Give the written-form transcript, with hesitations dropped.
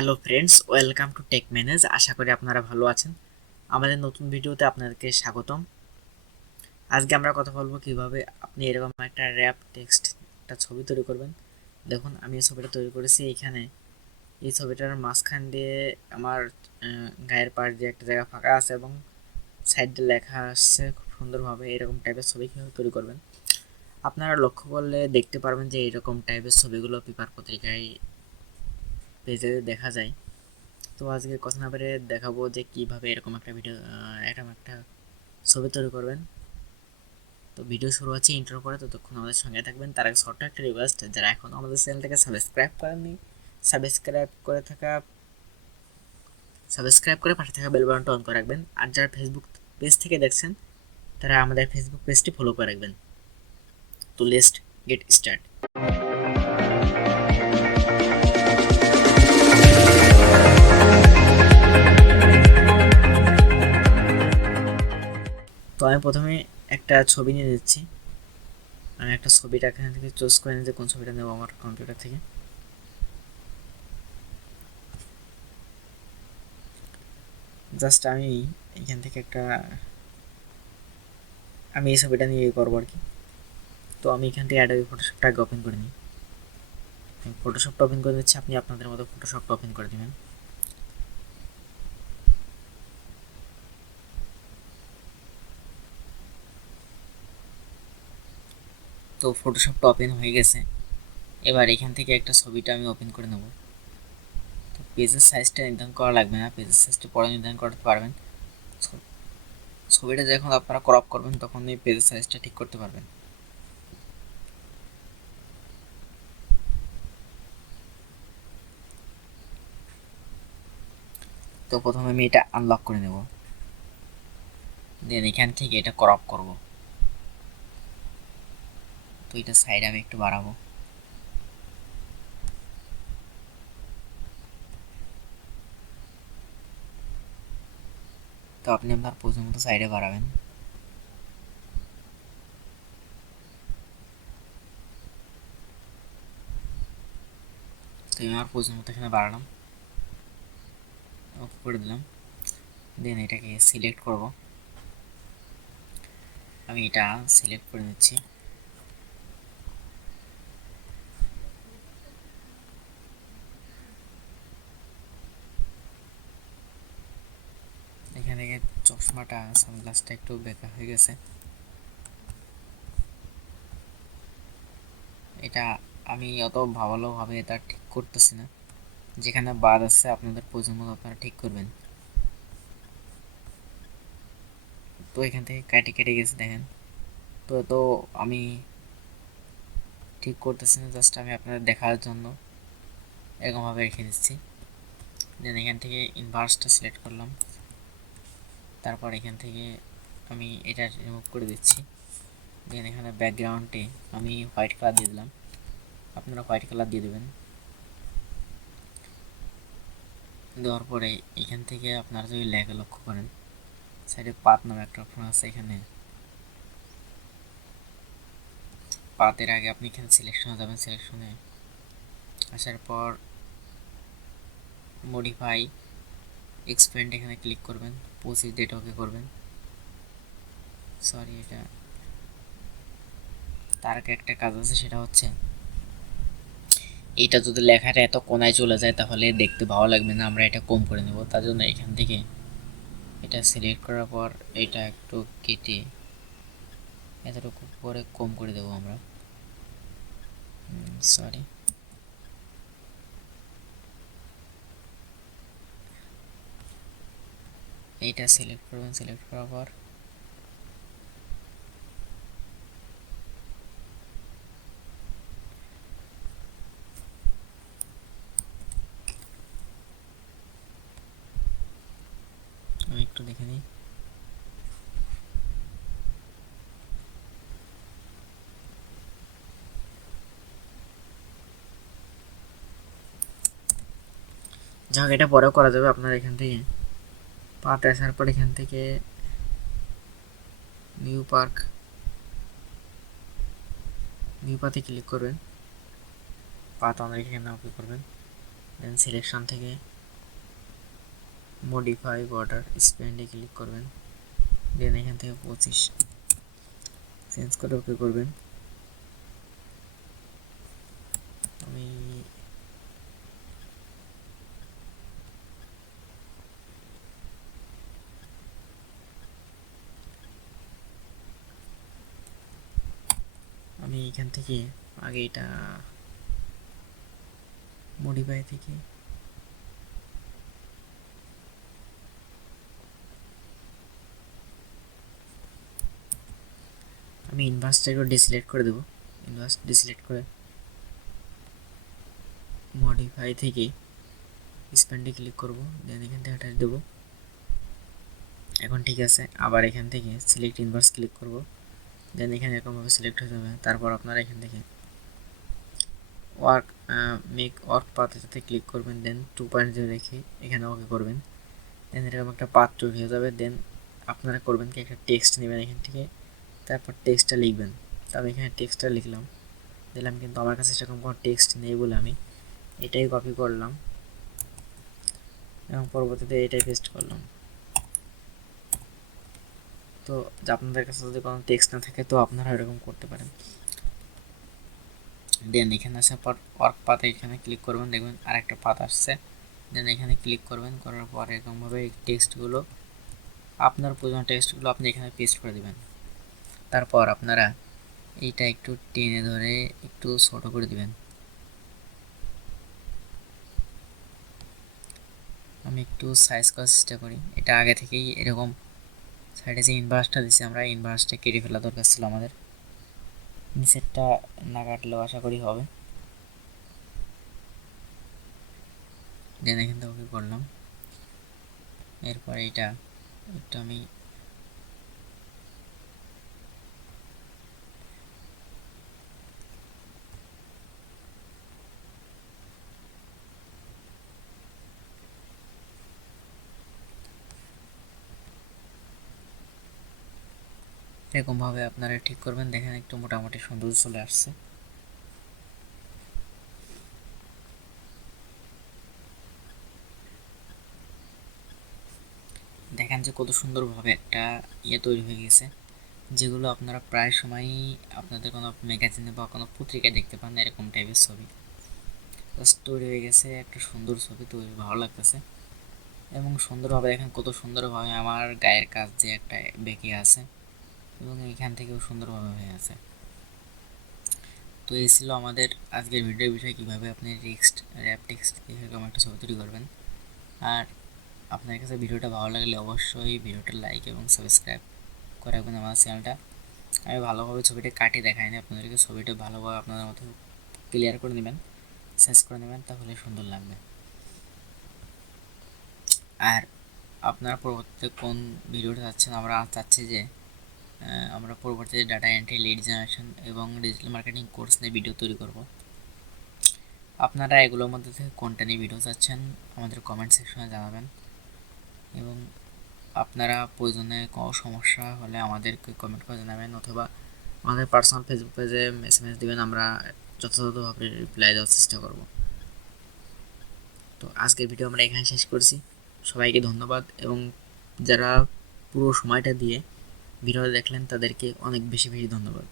Hello friends, welcome to Tech Manage. আশা করি আপনারা ভালো আছেন। আমাদের নতুন ভিডিওতে আপনাদেরকে স্বাগতম। আজকে আমরা কথা বলবো কিভাবে আপনি এরকম একটা র্যাপ টেক্সট একটা ছবি তৈরি করবেন। দেখুন, আমি এই ছবিটা তৈরি করেছি। এখানে এই ছবিটার মাঝখান দিয়ে আমার গায়ের পাশ দিয়ে একটা জায়গা ফাঁকা আছে এবং সাইড দিয়ে লেখা আসছে খুব সুন্দরভাবে। এরকম টাইপের ছবি কীভাবে তৈরি করবেন আপনারা লক্ষ্য করলে দেখতে পারবেন যে এরকম টাইপের ছবিগুলো পেপার পত্রিকায় পেজে দেখা যায়। তো আজকে কথা না বলে দেখাবো যে কিভাবে এরকম একটা ভিডিও এরকম একটা ছবি তৈরি করবেন। তো ভিডিও শুরু হচ্ছে ইন্ট্রোর পরে, ততক্ষণ আমাদের সঙ্গে থাকবেন। তার আগে ছোট্ট একটা রিকোয়েস্ট, যারা এখন আমাদের চ্যানেলটাকে সাবস্ক্রাইব করেননি, সাবস্ক্রাইব করে পাশে থাকা বেল বাটনটা অন করে রাখবেন। আর যারা ফেসবুক পেজ থেকে দেখছেন তারা আমাদের ফেসবুক পেজটি ফলো করে রাখবেন। তো লেটস গেট স্টার্ট। তো আমি প্রথমে একটা ছবি নিয়ে নিচ্ছি। আমি একটা ছবিটা এখান থেকে চুজ করে নিই যে কোন ছবিটা নেবো আমার কম্পিউটার থেকে। জাস্ট আমি এখান থেকে আমি এই ছবিটা নিয়ে করবো আর কি। তো আমি এখান থেকে অ্যাডোবি ফটোশপটাকে ওপেন করে নিই। ফটোশপটা ওপেন করে দিচ্ছি, আপনি আপনাদের মতো ফটোশপটা ওপেন করে দেবেন। তো ফটোশপটা ওপেন হয়ে গেছে। এবার এখান থেকে একটা ছবিটা আমি ওপেন করে নেব। তো পেজের সাইজটা নির্ধারণ করা লাগবে না, পেজের সাইজটা পরে নির্ধারণ করতে পারবেন। ছবিটা যখন আপনারা ক্রপ করবেন তখন এই পেজের সাইজটা ঠিক করতে পারবেন। তো প্রথমে আমি এটা আনলক করে নেব, দেন এখান থেকে এটা ক্রপ করব। তো এটা সাইড আমি একটু বাড়াবো। তো আপনি আপনার প্রয়োজন মতো সাইডে বাড়াবেন। তো আমি আমার প্রয়োজন মতো এখানে বাড়ালাম, ওকে করে দিলাম। দেন এটাকে সিলেক্ট করব। আমি এটা সিলেক্ট করে নিচ্ছি। এখানে থেকে চশমাটা সানগ্লাসটা একটু বেঁকা হয়ে গেছে। এটা আমি অত ভালোভাবে এটা ঠিক করতেছি না, যেখানে বাদ আছে আপনাদের প্রয়োজন মতো আপনারা ঠিক করবেন। তো এখান থেকে কেটে কেটে গেছে দেখেন। তো আমি ঠিক করতেছি না, জাস্ট আমি আপনাদের দেখার জন্য এরকমভাবে রেখে দিচ্ছি। দেন এখান থেকে ইনভার্সটা সিলেক্ট করলাম। তারপর এখান থেকে আমি এটা রিমুভ করে দিচ্ছি। দেন এখানে ব্যাকগ্রাউন্ডে আমি হোয়াইট কালার দিয়ে দিলাম, আপনারা হোয়াইট কালার দিয়ে দেবেন। দেওয়ার পরে এখান থেকে আপনারা যদি লেখা লক্ষ্য করেন, সাইডে পাত নামে একটা অপশন আছে। এখানে পাতের আগে আপনি এখানে সিলেকশনে যাবেন। সিলেকশনে আসার পর মডিফাই এক্সপ্যান্ড এখানে ক্লিক করবেন, 25 ডেট ওকে করবেন। সরি, এটা তার আগে একটা কাজ আছে, সেটা হচ্ছে এটা যদি লেখাটা এত কোনায় চলে যায় তাহলে দেখতে ভালো লাগবে না, আমরা এটা কম করে নেব। তার জন্য এখান থেকে এটা সিলেক্ট করার পর এটা একটু কেটে এতটুকু করে কম করে দেবো আমরা। সরি, এইটা সিলেক্ট করবেন। সিলেক্ট করার পর আমি একটু দেখে নিই। যাক, এটা পরেও করা যাবে। আপনার এখান থেকে পাত আসার পর এখান থেকে নিউ পাতে ক্লিক করবেন। পাত অনেক এখানে ওকে করবেন। দেন সিলেকশন থেকে মডিফাই বর্ডার স্প্যান্ডে ক্লিক করবেন, দেন এখান থেকে 25 চেঞ্জ করে ওকে করবেন। আমি এখান থেকে আগে এটা মডিফাই থেকে আমি ইনভার্সটাকে ডিসিলেক্ট করে দেবো। ইনভার্স ডিসিলেক্ট করে মডিফাই থেকে স্প্যান্ডে ক্লিক করব, দেন এখান থেকে অ্যাটাচ দেবো। এখন ঠিক আছে। আবার এখান থেকে সিলেক্ট ইনভার্স ক্লিক করব, দেন এখানে এরকমভাবে সিলেক্ট হয়ে যাবে। তারপর আপনারা এখান থেকে ওয়ার্ক মেক ওয়ার্ক পাথে ক্লিক করবেন, দেন 2.0 রেখে এখানে ওকে করবেন। দেন এরকম একটা পাথ তৈরি হয়ে যাবে। দেন আপনারা করবেন কি, একটা টেক্সট নেবেন এখান থেকে, তারপর টেক্সটটা লিখবেন। তো আমি এখানে টেক্সটটা লিখলাম, দিলাম, কিন্তু আমার কাছে সেরকম কোনো টেক্সট নেই বলে আমি এটাই কপি করলাম এবং পরবর্তীতে এটাই পেস্ট করলাম। তো আপনাদের কাছে যদি কোনো টেক্সট না থাকে তো আপনারা এরকম করতে পারেন। দেন এখানে আসার পর ওয়ার্ক পাথে এখানে ক্লিক করবেন, দেখবেন আরেকটা পাথ আসছে। দেন এখানে ক্লিক করবেন, করার পর এরকমভাবে এই টেক্সটগুলো, আপনার প্রয়োজন টেক্সটগুলো আপনি এখানে পেস্ট করে দেবেন। তারপর আপনারা এইটা একটু টেনে ধরে একটু ছোট করে দিবেন। আমি একটু সাইজ করার চেষ্টা করি। এটা আগে থেকেই এরকম সাইডে যে ইনভার্সটা দিচ্ছি আমরা, ইনভার্সটা কেটে ফেলা দরকার ছিল আমাদের, নিচেরটা না কাটলেও আশা করি হবে। দেন এখান থেকে ওকে করলাম। এরপর এইটা একটু আমি এরকমভাবে আপনারা ঠিক করবেন। দেখেন একটু মোটামুটি সুন্দর চলে আসছে। দেখেন যে কত সুন্দরভাবে একটা তৈরি হয়ে গেছে, যেগুলো আপনারা প্রায় সময়ই আপনাদের কোনো ম্যাগাজিনে বা কোনো পত্রিকায় দেখতে পান না। এরকম টাইপের ছবি জাস্ট তৈরি হয়ে গেছে, একটা সুন্দর ছবি তৈরি, ভালো লাগতেছে। এবং সুন্দরভাবে দেখেন কত সুন্দরভাবে আমার গায়ের কাজ যে একটা বেঁকে আছে এবং এখান থেকেও সুন্দরভাবে হয়ে আছে। তো এই ছিল আমাদের আজকের ভিডিওর বিষয়, কীভাবে আপনি র্যাপ টেক্সট এরকম একটা ছবি তৈরি করবেন। আর আপনার কাছে ভিডিওটা ভালো লাগলে অবশ্যই ভিডিওটা লাইক এবং সাবস্ক্রাইব করে রাখবেন আমার চ্যানেলটা। আমি ভালোভাবে ছবিটা কাটিয়ে দেখাইনি আপনাদেরকে, ছবিটা ভালোভাবে আপনাদের মতো ক্লিয়ার করে নেবেন, সাইজ করে নেবেন, তাহলে সুন্দর লাগবে। আর আপনারা পরবর্তীতে কোন ভিডিওটা চাচ্ছেন, আমরা চাচ্ছি যে আমরা পরবর্তীতে ডাটা এন্ট্রি, লিড জেনারেশন এবং ডিজিটাল মার্কেটিং কোর্স নিয়ে ভিডিও তৈরি করব। আপনারা এগুলোর মধ্যে থেকে কোনটা নিয়ে ভিডিও চাচ্ছেন আমাদের কমেন্ট সেকশনে জানাবেন, এবং আপনারা প্রয়োজনে কোনো সমস্যা হলে আমাদেরকে কমেন্ট করে জানাবেন, অথবা আমাদের পার্সোনাল ফেসবুক পেজে এসএমএস দিবেন, আমরা যথাযথভাবে রিপ্লাই দেওয়ার চেষ্টা করব। তো আজকের ভিডিও আমরা এখানে শেষ করছি। সবাইকে ধন্যবাদ, এবং যারা পুরো সময়টা দিয়ে ভিডিও দেখলেন তাদেরকে অনেক বেশি বেশি ধন্যবাদ।